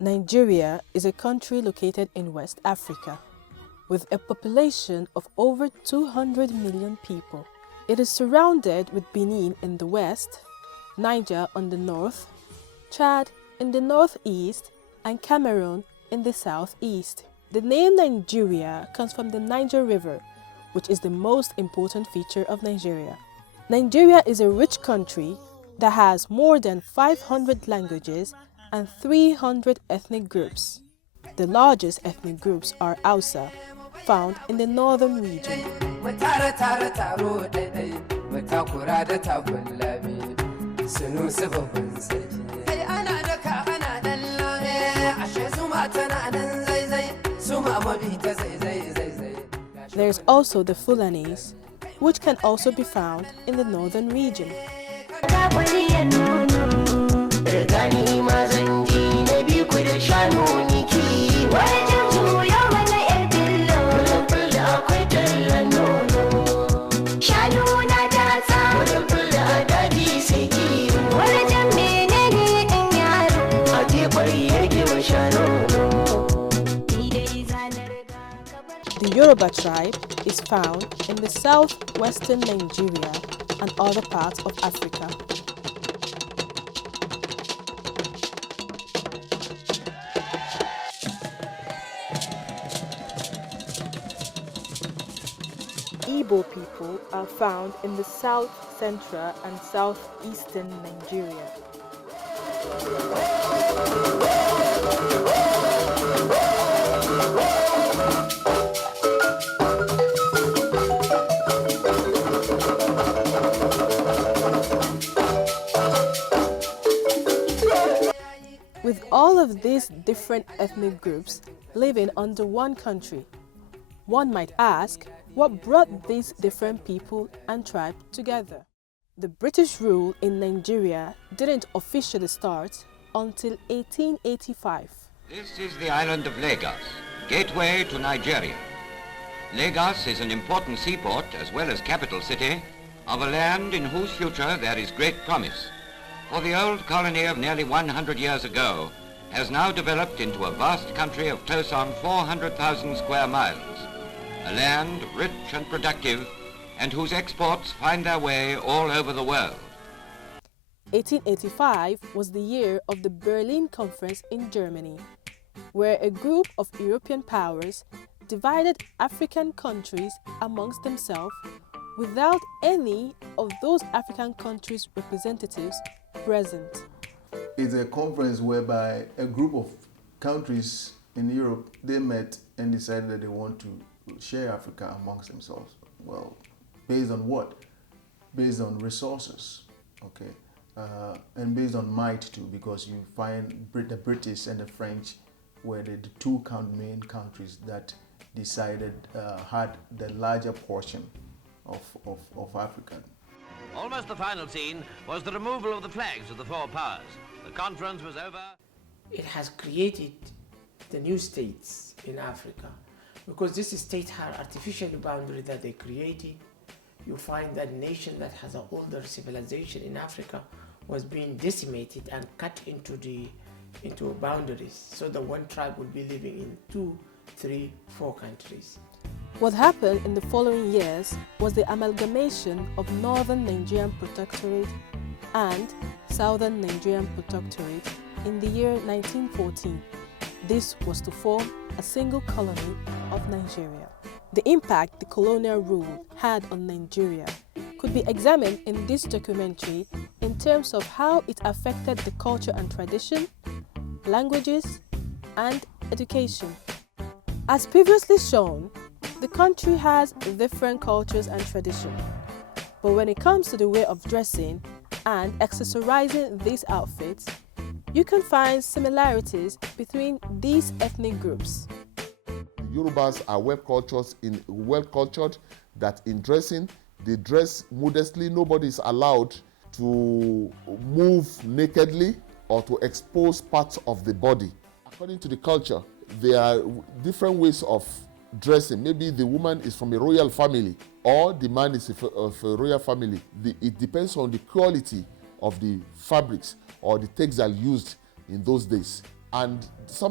Nigeria is a country located in West Africa with a population of over 200 million people. It is surrounded with Benin in the west, Niger on the north, Chad in the northeast, and Cameroon in the southeast. The name Nigeria comes from the Niger River, which is the most important feature of Nigeria. Nigeria is a rich country that has more than 500 languages and 300 ethnic groups. The largest ethnic groups are Hausa, found in the northern region. There is also the Fulanis, which can also be found in the northern region. The Yoruba tribe is found in the southwestern Nigeria and other parts of Africa. Igbo people are found in the south central and southeastern Nigeria. With all of these different ethnic groups living under one country, one might ask, what brought these different people and tribes together? The British rule in Nigeria didn't officially start until 1885. This is the island of Lagos, gateway to Nigeria. Lagos is an important seaport as well as capital city of a land in whose future there is great promise. For the old colony of nearly 100 years ago has now developed into a vast country of close on 400,000 square miles, a land rich and productive and whose exports find their way all over the world. 1885 was the year of the Berlin Conference in Germany, where a group of European powers divided African countries amongst themselves without any of those African countries' representatives present. It's a conference whereby a group of countries in Europe, they met and decided that they want to share Africa amongst themselves. Well, based on what? Based on resources, okay, and based on might too, because you find the British and the French were the two main countries that decided had the larger portion of Africa. Almost the final scene was the removal of the flags of the four powers. The conference was over. It has created the new states in Africa because these states have artificial boundaries that they created. You find that nation that has an older civilization in Africa was being decimated and cut into boundaries, so that one tribe will be living in 2, 3, 4 countries. What happened in the following years was the amalgamation of Northern Nigerian Protectorate and Southern Nigerian Protectorate in the year 1914. This was to form a single colony of Nigeria. The impact the colonial rule had on Nigeria could be examined in this documentary in terms of how it affected the culture and tradition, languages, and education. As previously shown, the country has different cultures and traditions, but when it comes to the way of dressing and accessorizing these outfits, you can find similarities between these ethnic groups. Yorubas are well cultured that in dressing, they dress modestly. Nobody is allowed to move nakedly or to expose parts of the body. According to the culture, there are different ways of dressing. Maybe the woman is from a royal family or the man is of a royal family. It depends on the quality of the fabrics or the textile used in those days. And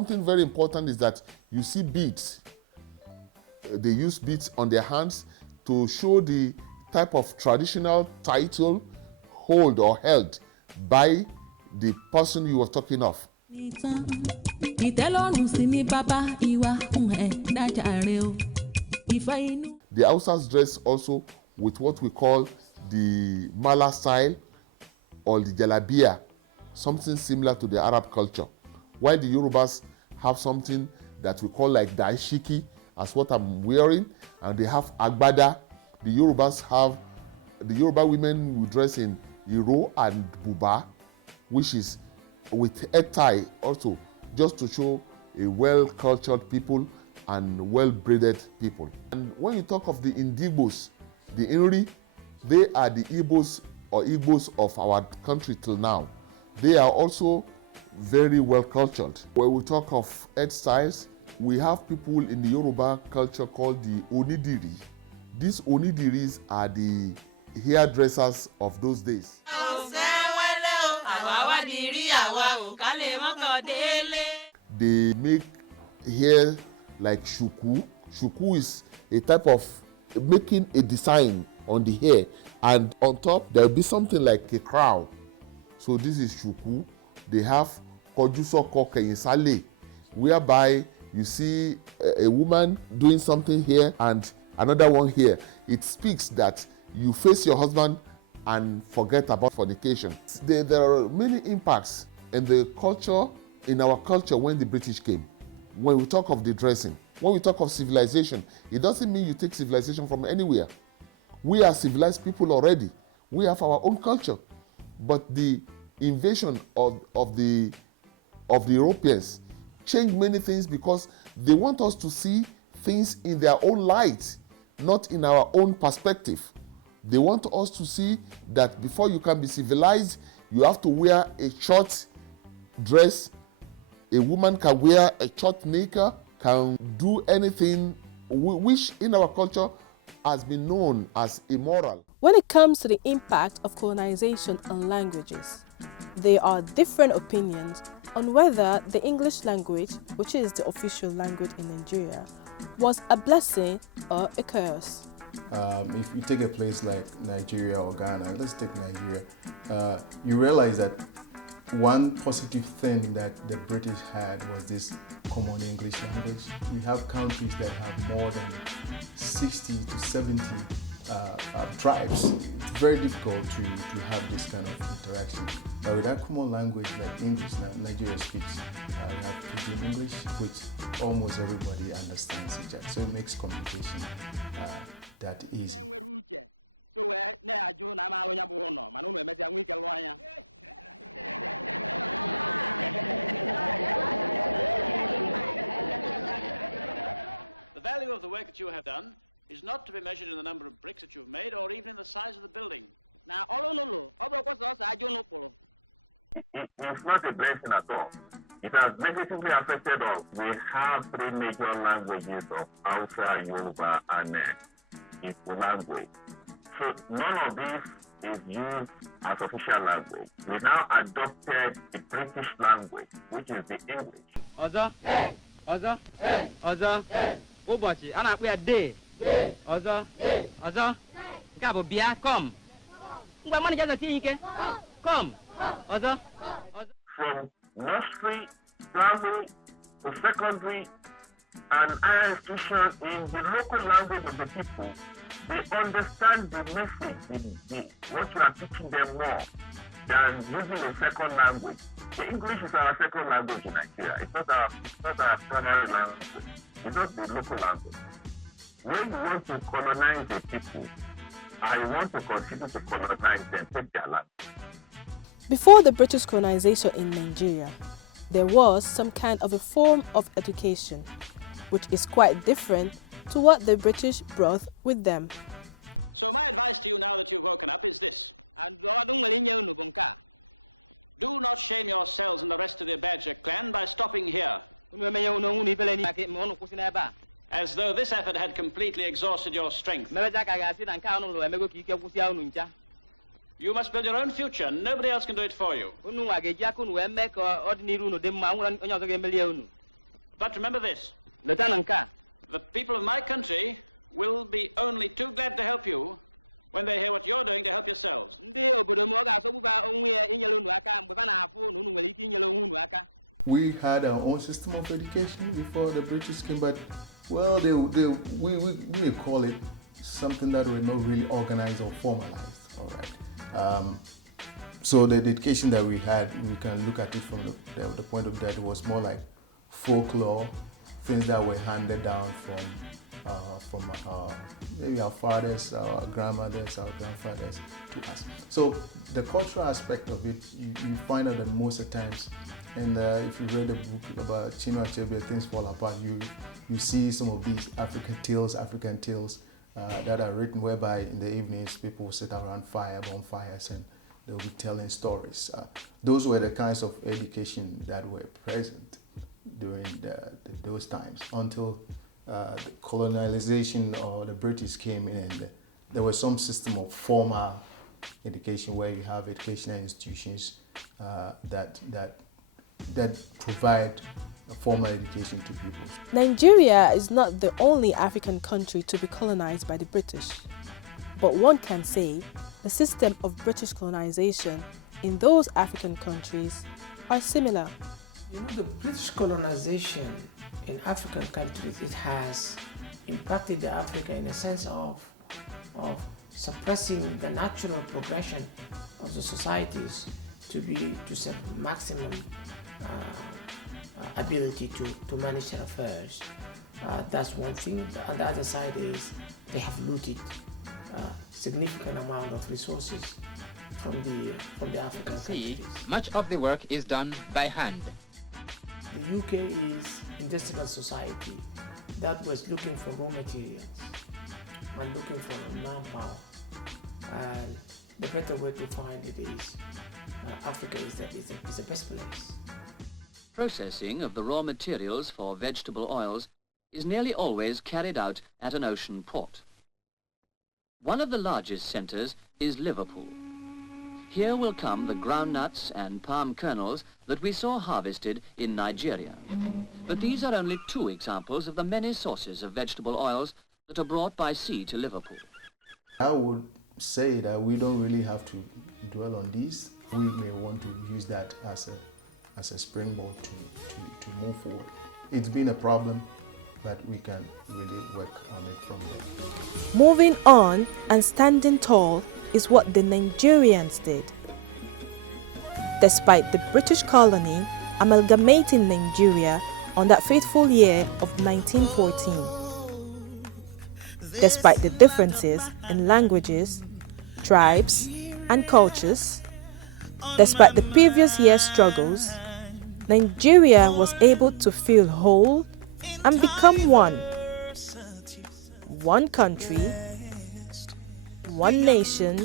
show the type of traditional title hold or held by the person he was talking of. The Hausas dress also with what we call the Mala style or the Jalabia, something similar to the Arab culture. While the Yorubas have something that we call like Daishiki, as what I'm wearing, and they have Agbada. The Yoruba women dress in Iro and Uba, which is with the head tie also, just to show a well-cultured people and well-graded people. And when you talk of the Ingibos, the Henry, they are the Igbos or Igbos of our country till now. They are also very well-cultured. When we talk of head styles, we have people in the Yoruba culture called the Onidiris. These Onidiris are the hairdressers of those days. They make hair like shuku. Shuku is a type of making a design on the hair, and on top there will be something like a crown. So this is shuku. They have producer called Sale, whereby you see a woman doing something here and another one here. It speaks that you face your husband and forget about fornication. There are many impacts in the culture, in our culture when the British came. When we talk of the dressing, when we talk of civilization, it doesn't mean you take civilization from anywhere. We are civilized people already. We have our own culture. But the invasion of the Europeans changed many things because they want us to see things in their own light, not in our own perspective. They want us to see that before you can be civilized, you have to wear a short dress. A woman can wear a short knicker, can do anything which in our culture has been known as immoral. When it comes to the impact of colonization on languages, there are different opinions on whether the English language, which is the official language in Nigeria, was a blessing or a curse. If you take a place like Nigeria or Ghana, let's take Nigeria, you realize that one positive thing that the British had was this common English language. We have countries that have more than 60 to 70 tribes. It's very difficult to have this kind of interaction. But with that common language like English, Nigeria speaks. We have Pidgin English, which almost everybody understands each other. So it makes communication that easy. The value of the work that you have done is not to be measured in the number of bricks that you've made or even in the size of the building. Now, it's not a blessing at all. It has negatively affected us. We have three major languages of Hausa, Yoruba, and Igbo language. So none of this is used as official language. We now adopted the British language, which is the English. Ozo, Ubochi, ana akpụ ya day. Ozo, nke a bụ bịa, come. Ngwa mmadụ jaza tinye ike. Come. Ozo. From nursery, primary, to secondary, and higher institution in the local language of the people, they understand the message in what you are teaching them more than using a second language. The English is our second language in Nigeria. It's not our primary language. It's not the local language. When you want to colonize the people, I want to continue to colonize them, take their language. Before the British colonization in Nigeria, there was some kind of a form of education, which is quite different to what the British brought with them. So my advice to you now that you've woken up is this. Do not shame yourselves and the rest of the Badger clan by stopping here, as though this effort had completely exhausted your strength. You must build your own future. Nobody else can do it for you. But remember this. The people of my country will be only too glad to help you when they hear what you're doing to help yourselves. We had our own system of education before the British came, but well, we call it something that were not really organized or formalized. All right. So the education that we had, we can look at it from the point of that it was more like folklore, things that were handed down from maybe our fathers, our grandmothers, our grandfathers to us. So the cultural aspect of it, you find out that most of the times, and if you read a book about Chinua Achebe, Things Fall Apart, you see some of these African tales that are written whereby in the evenings people will sit around bonfires, and they'll be telling stories. Those were the kinds of education that were present during those times until the colonization or the British came in, and there was some system of formal education where you have educational institutions that provide a formal education to people. Nigeria is not the only African country to be colonized by the British, but one can say the system of British colonization in those African countries are similar. You know, the British colonization in African countries, it has impacted Africa in a sense of suppressing the natural progression of the societies to serve maximum ability to manage their affairs. That's one thing. On the other side is they have looted significant amount of resources from the African countries. Much of the work is done by hand. The UK is industrial society that was looking for raw materials and looking for manpower, and the better way to find it is Africa is the best place. Processing of the raw materials for vegetable oils is nearly always carried out at an ocean port. One of the largest centres is Liverpool. Here will come the groundnuts and palm kernels that we saw harvested in Nigeria. But these are only two examples of the many sources of vegetable oils that are brought by sea to Liverpool. I would say that we don't really have to dwell on these. We may want to use that as a springboard to move forward. It's been a problem, but we can really work on it from there. Nigeria on my mind, born in diversity, blessed beyond